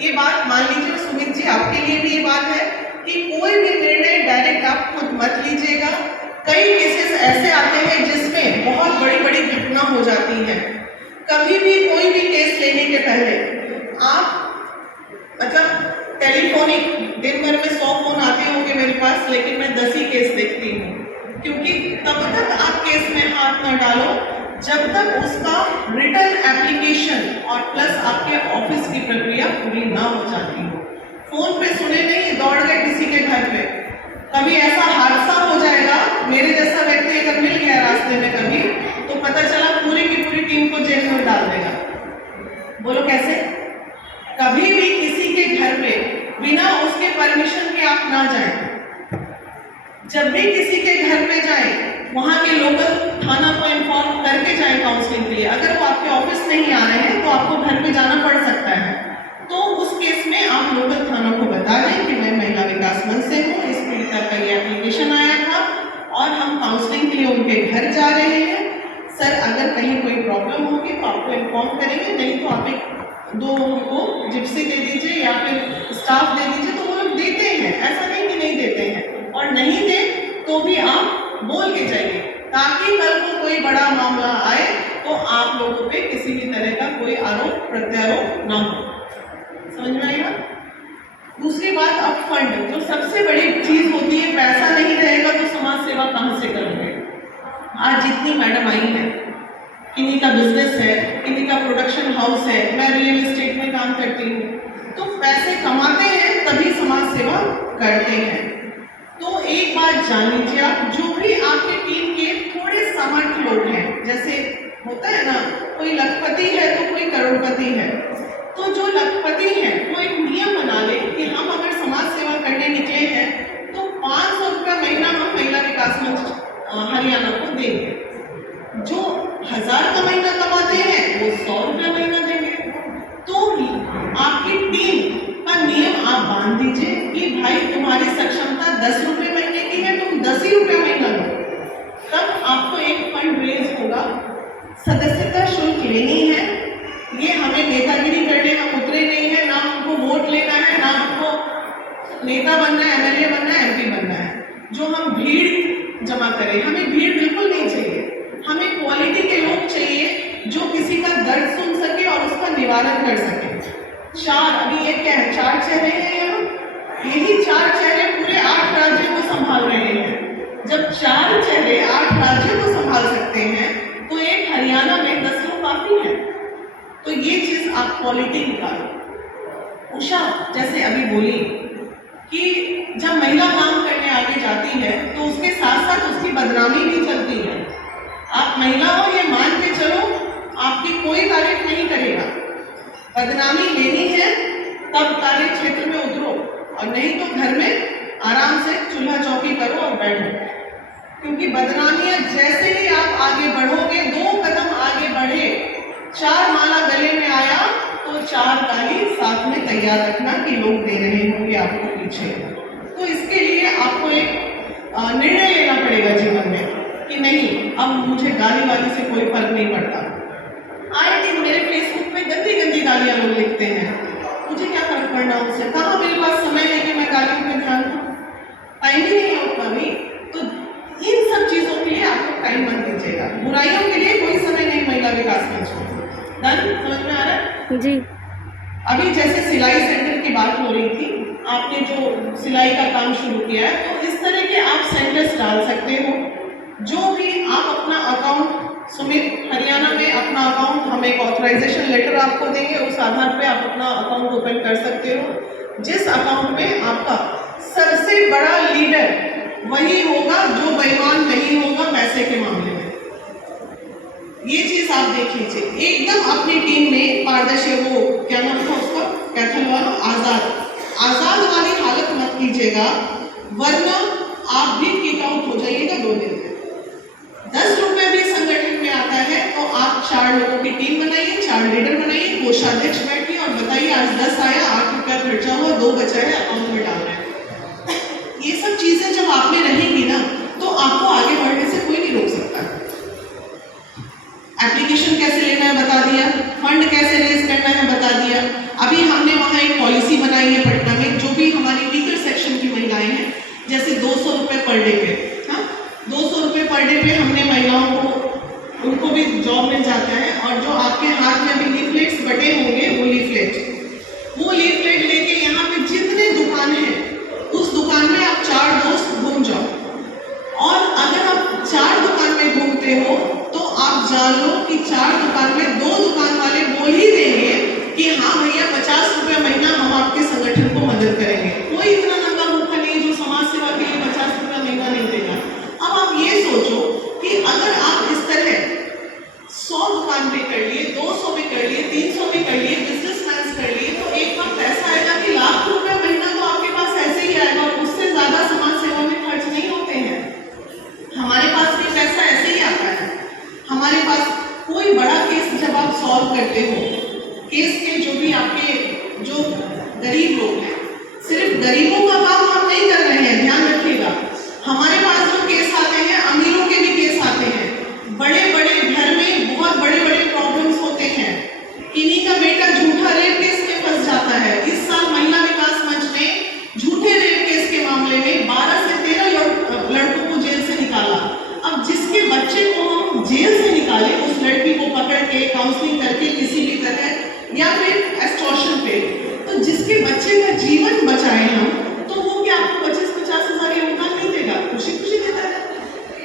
ये बात मान लीजिए सुमित जी, आपके लिए भी ये बात है कि कोई भी निर्णय डायरेक्ट आप खुद मत लीजिएगा। कई केसेस ऐसे आते हैं जिसमें बहुत बड़ी बड़ी घटना हो जाती है। कभी भी कोई भी केस लेने के पहले आप मतलब टेलीफोनिक, दिन भर में 100 फोन आते होंगे मेरे पास, लेकिन मैं 10 ही केस देखती हूँ, क्योंकि तब तक आप केस में हाथ न डालो जब तक उसका रिटर्न एप्लीकेशन और प्लस आपके ऑफिस की प्रक्रिया पूरी ना हो जाती हो। फोन पे सुने नहीं, दौड़ गए किसी के घर पे, कभी ऐसा हादसा हो जाएगा, मेरे जैसा व्यक्ति अगर मिल गया रास्ते में कभी, तो पता चला पूरी की पूरी टीम को जेल में डाल देगा। बोलो कैसे? कभी भी किसी के घर पे बिना उसके परमिशन के आप ना जाएं। जब भी किसी के घर पे जाएं, वहां के लोकल थाना को इन्फॉर्म करके जाएं काउंसलिंग के लिए। अगर वो आपके ऑफिस नहीं आ रहे हैं तो आपको घर पे जाना पड़ सकता है, तो उस केस में आप लोकल थाना को बता दें कि मैं महिला विकास मंच से हूँ, इस पीड़िता का ये एप्लीकेशन आया था और हम काउंसलिंग के लिए उनके घर जा रहे हैं। सर, अगर कहीं कोई प्रॉब्लम होगी तो आपको इन्फॉर्म करेंगे, नहीं तो आप एक दो को जिप्सी दे दीजिए या फिर स्टाफ दे दीजिए। तो वो लोग देते हैं, ऐसा नहीं कि नहीं देते हैं, और नहीं दे तो भी आप बोल के जाइए, ताकि कल को कोई बड़ा मामला आए तो आप लोगों पे किसी भी तरह का कोई आरोप प्रत्यारोप ना हो। समझ में आएगा? दूसरी बात, अब फंड, जो सबसे बड़ी चीज होती है, पैसा नहीं रहेगा तो समाज सेवा कहां से करोगे? आज जितनी मैडम आई है, किन्हीं का बिजनेस है, किन्हीं का प्रोडक्शन हाउस है, मैं रियल एस्टेट में काम करती हूँ, तो पैसे कमाते हैं तभी समाज सेवा करते हैं। तो एक बात जान लीजिए आप, जो भी आपके टीम के थोड़े समर्थ लोग हैं, जैसे होता है ना, कोई लखपति है तो कोई करोड़पति है, तो जो लखपति है वो एक नियम बना ले कि हम अगर समाज सेवा करने निकले हैं तो 500 रुपया महीना हम महिला विकास मंच हरियाणा को देंगे। जो 1000 का महीना कमाते हैं वो 100 रुपया महीना देंगे। तो आपकी टीम का नियम आप बांध दीजिए कि भाई तुम्हारी सक्षमता 10 रुपये महीने की है, तुम 10 ही रुपया महीना लो, तब आपको एक फंड रेज होगा। सदस्यता शुल्क लेनी है, ये हमें नेतागिरी करने हम उतरे नहीं है, ना हमको वोट लेना है, ना हमको नेता बनना है, एमएलए बनना है, एमपी बनना है। जो हम भीड़ जमा करें, हमें भीड़ बिल्कुल नहीं चाहिए, हमें क्वालिटी के लोग चाहिए जो किसी का दर्द सुन सके और उसका निवारण कर सके। अभी ये क्या है, 4 चेहरे हैं यहाँ, यही 4 चेहरे पूरे 8 राज्यों को संभाल रहे हैं। जब 4 चेहरे 8 राज्यों को संभाल सकते हैं तो एक हरियाणा में 10 लोग काफी है। तो ये चीज आप क्वालिटी निकालो। उषा जैसे अभी बोली कि जब महिला काम करने आगे जाती है तो उसके साथ साथ उसकी बदनामी भी चलती है। आप महिला हो ये मान के चलो, आपकी कोई तारीफ नहीं करेगा। बदनामी लेनी है तब कार्य क्षेत्र में उतरो, और नहीं तो घर में आराम से चूल्हा चौकी करो और बैठो, क्योंकि बदनामियां जैसे ही आप आगे बढ़ोगे, 2 कदम आगे बढ़े, 4 माला गले में आया तो 4 ताली साथ में तैयार रखना कि लोग दे रहे होंगे आपको पीछे। तो इसके लिए आपको एक निर्णय लेना पड़ेगा जीवन में कि नहीं, अब मुझे गाली वाली से कोई फर्क नहीं पड़ता। आए दिन मेरे फेसबुक पे गंदी गंदी गालियां लोग लिखते हैं, मुझे क्या फर्क पड़ना उनसे? कहाँ मेरे पास समय है कि मैं गालियों पे ध्यान दूं? टाइम ही नहीं है उतना भी। तो इन सब चीजों के लिए आपको टाइम मत दीजिएगा, बुराइयों के लिए कोई समय नहीं महिला विकास मंच में। डन? समझ में आ रहा है जी? अभी जैसे सिलाई सेंटर की बात हो रही थी, आपने जो सिलाई का काम शुरू किया है, तो इस तरह के आप सेंटर्स डाल सकते हो। जो भी आप अपना अकाउंट, सुमित हरियाणा में अपना अकाउंट, हम एक ऑथराइजेशन लेटर आपको देंगे, उस आधार पे आप अपना अकाउंट ओपन कर सकते हो। जिस अकाउंट में आपका सबसे बड़ा लीडर वही होगा जो बेईमान नहीं होगा पैसे के मामले में। ये चीज आप देख लीजिए, एकदम अपनी टीम में पारदर्शी, वो क्या नाम था उसका, कैथल वाला, आजाद वाली हालत मत कीजिएगा, वरना आप भी किक आउट हो जाइएगा 2 दिन में। 10 रुपये भी संगठन में आता है तो आप 4 लोगों की टीम बनाइए, 4 लीडर बनाइए, कोषाध्यक्ष बैठिए और बताइए आज 10 आया, 8 रुपया खर्चा हुआ, 2 बचा है, अकाउंट में डाल रहे हैं। ये सब चीजें जब आप में रहेंगी ना, तो आपको आगे बढ़ने से कोई नहीं रोक सकता। एप्लीकेशन कैसे लेना है बता दिया, फंड कैसे रेज करना है बता दिया। अभी हमने वहां एक पॉलिसी गरीब लोग हैं। सिर्फ गरीबों का काम हम नहीं कर रहे हैं, ध्यान रखिएगा। हमारे पास जो केस आते हैं, अमीरों के भी केस आते हैं। बड़े बड़े घर में बहुत बड़े बड़े प्रॉब्लम्स होते हैं। किन्हीं का बेटा झूठा रेप केस में फंस जाता है। इस साल महिला विकास मंच ने झूठे रेप केस के मामले में 12 से 13 लड़कों को जेल से निकाला। अब जिसके बच्चे को हम जेल से निकाले, उस लड़की को पकड़ के काउंसलिंग करके किसी भी तरह या फिर एक्सटॉर्शन पे, तो जिसके बच्चे का जीवन बचाए हम, तो वो क्या आपको 25-50 हजार योगदान नहीं देगा? खुशी खुशी देता है,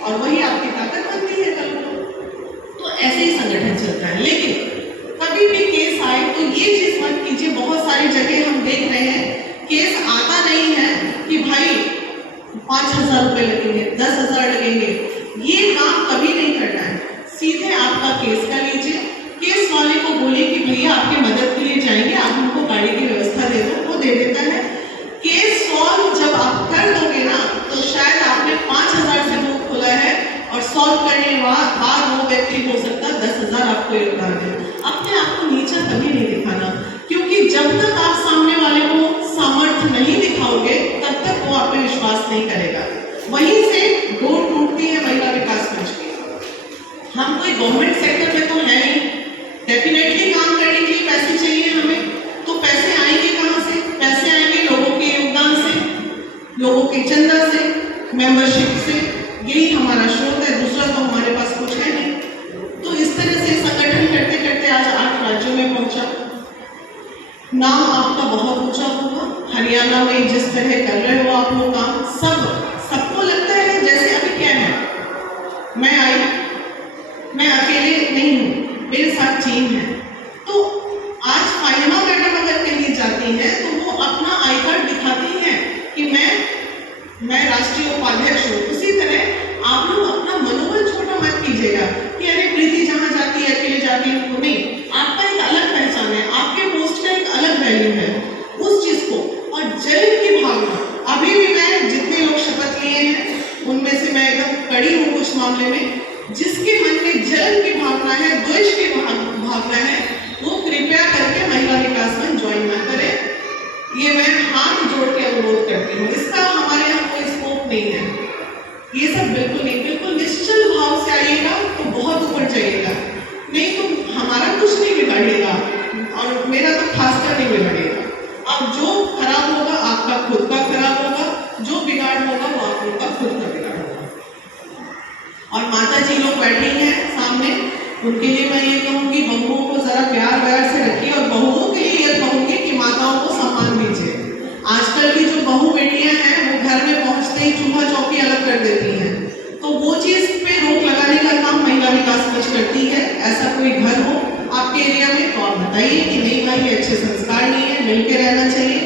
और वही आपकी ताकत बनती है कल को। तो ऐसे ही संगठन चलता है। लेकिन कभी भी केस आए तो ये चीज मत कीजिए। बहुत सारी जगह हम देख रहे हैं केस आता नहीं है कि भाई 5,000 रुपए लगेंगे, 10,000 लगेंगे। ये काम कभी नहीं करना है। सीधे आपका केस का लीजिए, केस वाले को बोलिए कि भैया आपके मदद के लिए जाएंगे, आप हमको गाड़ी की व्यवस्था दे दो, वो दे देता है। केस सॉल्व जब आप कर दोगे ना, तो शायद आपने 5,000 से बुक खोला है और सॉल्व करने के बाद वो व्यक्ति हो सकता है 10,000 आपको योगदान दे। अपने आप को नीचा कभी नहीं दिखाना, क्योंकि जब तक आप सामने वाले को सामर्थ्य नहीं दिखाओगे, तब तक वो आप पे विश्वास नहीं करेगा। वहीं से डोर टूटती है महिला विकास मंच की। हम कोई गवर्नमेंट सेक्टर में तो है नहीं, डेफिनेटली काम करने के लिए पैसे चाहिए हमें। तो पैसे आएंगे कहाँ से? पैसे आएंगे लोगों के योगदान से, लोगों के चंदा से, मेंबरशिप से। यही हमारा स्रोत है, दूसरा तो हमारे पास कुछ है नहीं। तो इस तरह से संगठन करते करते आज 8 राज्यों में पहुंचा। नाम आपका बहुत ऊंचा होगा। हरियाणा में जिस तरह कर रहे हो आप लोग काम, सबको लगता है जैसे अभी क्या है, मैं आई, मैं अकेले नहीं हूँ, मेरे साथ टीम है। तो आज फाहिमा मैडम अगर कहीं जाती है तो वो अपना आई कार्ड दिखाती है कि मैं राष्ट्रीय उपाध्यक्ष हूँ। उसी तरह आप लोग अपना मनोबल छोटा मत कीजिएगा कि अरे प्रीति जहाँ जाती है अकेले जाती है, वो नहीं। आपका एक अलग पहचान है, आपके पोस्ट का एक अलग वैल्यू है। उस चीज को, और जलन की भावना, अभी भी मैं जितने लोग शपथ लिए हैं उनमें से मैं एकदम कड़ी हूँ कुछ मामले में। जिसके मन में जलन की भावना है, द्वेष की भावना है, वो कृपया करके महिला विकास में ज्वाइन ना करें। ये मैं हाथ जोड़ के अनुरोध करती हूँ। इसका हमारे यहाँ कोई स्कोप नहीं है, ये सब बिल्कुल नहीं। बिल्कुल निश्चल भाव से आइएगा तो बहुत ऊपर जाइएगा, नहीं तो हमारा कुछ नहीं बिगाड़िएगा, और मेरा तो खासकर नहीं बिगाड़िएगा। अब जो खराब होगा आपका खुद का खराब होगा, जो बिगाड़ होगा वो आप लोग का खुद का बिगाड़ होगा। और माता जी लोग बैठी हैं सामने, उनके लिए मैं ये कहूँगी बहुओं को जरा प्यार व्यार से रखिए, और बहुओं के लिए ये कहूँगी कि माताओं को सम्मान दीजिए। आजकल की जो बहू बेटियां हैं वो घर में पहुंचते ही चूल्हा चौकी अलग कर देती हैं, तो वो चीज पे रोक लगाने का काम महिला विकास मंच करती है। ऐसा कोई घर हो आपके एरिया में तो आप बताइए कि नहीं भाई अच्छे संस्कार नहीं है, मिलकर रहना चाहिए।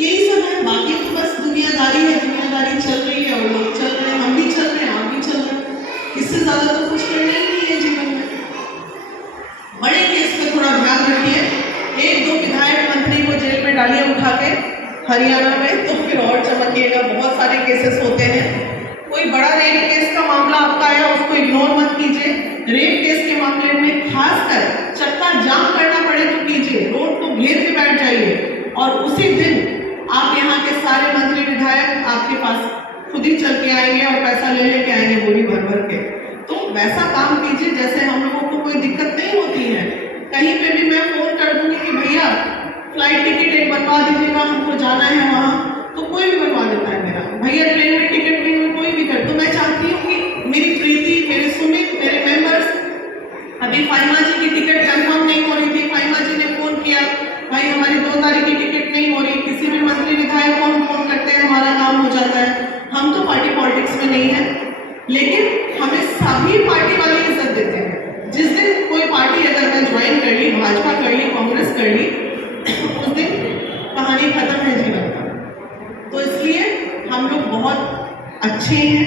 यही सब है, बाकी तो बस दुनियादारी है, दुनियादारी चल रही है और लोग चल रहे हैं, हम भी चल रहे हैं, आप भी चल रहे हैं। इससे ज्यादा तो कुछ करना ही नहीं है जीवन में। बड़े केस पे थोड़ा ध्यान रखिए। 1-2 विधायक मंत्री को जेल में डालिए उठा के हरियाणा में, तो फिर और चमकिएगा। बहुत सारे केसेस होते हैं। कोई बड़ा रेप केस का मामला आपका आया, उसको इग्नोर मत कीजिए। रेप केस के मामले में खासकर चक्का जाम करना पड़े तो कीजिए, रोड को घेर के बैठ जाइए, और उसी दिन आप यहाँ के सारे मंत्री विधायक आपके पास खुद ही चल के आएंगे और पैसा ले लेके आएंगे बोरी भर भर के। तो वैसा काम कीजिए जैसे हम लोगों को कोई दिक्कत नहीं होती है। कहीं पे भी मैं फोन कर दूंगी कि भैया फ्लाइट टिकट एक बनवा दीजिएगा, हमको जाना है वहाँ, तो कोई भी बनवा देता है मेरा। भैया ट्रेन में टिकट नहीं हुई, कोई भी कर। तो मैं चाहती हूँ कि मेरी प्रीति, मेरे सुमित, मेरे मेंबर्स, अभी फाहिमा जी की टिकट कंफर्म नहीं हो रही थी, फाहिमा जी ने फोन किया भाई हमारी 2 तारीख की टिकट नहीं हो रही। किसी भी मंत्री विधायक को हम फोन करते हैं, हमारा काम हो जाता है। हम तो पार्टी पॉलिटिक्स में नहीं है, लेकिन हमें सभी पार्टी वाले इज्जत देते हैं। जिस दिन कोई पार्टी अगर मैं ज्वाइन कर ली, भाजपा कर ली, कांग्रेस कर ली, उस दिन कहानी खत्म है जीवन का। तो इसलिए हम लोग बहुत अच्छे हैं,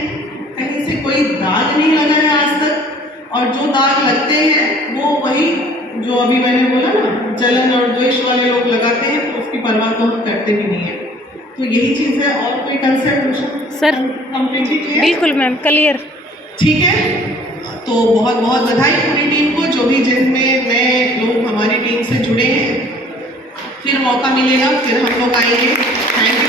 कहीं से कोई दाग नहीं लगा है आज तक। और जो दाग लगते हैं वो वही जो अभी मैंने बोला ना, जलन और द्वेष वाले लोग लगाते हैं, तो उसकी परवाह तो हम करते भी नहीं है। तो यही चीज है। और कोई कंसर्न सर? Completely clear? बिल्कुल मैम, क्लियर। ठीक है, तो बहुत बहुत बधाई पूरी टीम को, जो भी जिनमें नए लोग हमारी टीम से जुड़े हैं। फिर मौका मिलेगा, फिर हम लोग आएंगे। Thank you.